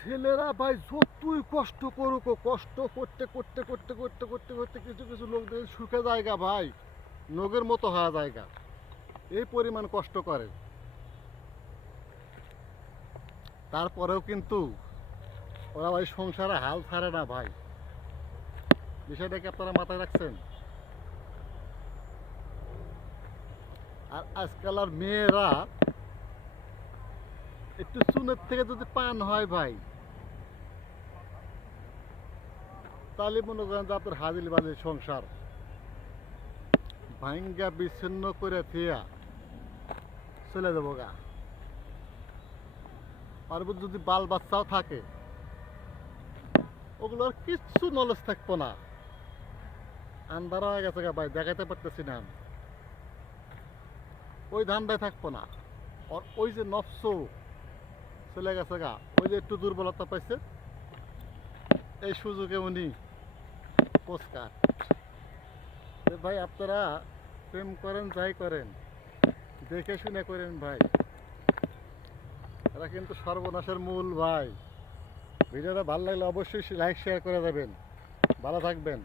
ছেলেরা ভাই যতই কষ্ট করুক, কষ্ট করতে করতে করতে করতে করতে করতে কিছু কিছু লোকদের শুকে জায়গা ভাই নগের মতো হওয়া জায়গা, এই পরিমাণ কষ্ট করে। তারপরেও কিন্তু ওরা ভাই সংসারে হাল ছাড়ে না ভাই। বিষয়টা কি আপনারা মাথায় রাখছেন? আর আজকাল আর মেয়েরা একটু চুনের থেকে যদি পান হয় ভাই, তাহলে মনে করেন যে আপনার হাজিল বাজিল সংসার ভাঙ্গা বিচ্ছিন্ন করে থিয়া চলে যাবো গা। আর যদি বাল বাচ্চাও থাকে, ওগুলোর কিচ্ছু নলেজ থাকবো না। আন্ধার হয়ে গেছে গা ভাই, দেখাতে পারতেছি না আমি। ওই ধান্দায় থাকবো না। আর ওই যে নফস চলে গেছে গা, ওই যে একটু দুর্বলতা পাইছে, এই সুযোগে উনি পোস্টকার্ড। ভাই আপনারা প্রেম করেন যাই করেন দেখে শুনে করেন ভাই, এরা কিন্তু সর্বনাশের মূল ভাই। ভিডিওটা ভালো লাগলে অবশ্যই লাইক শেয়ার করে দেবেন। ভালো থাকবেন।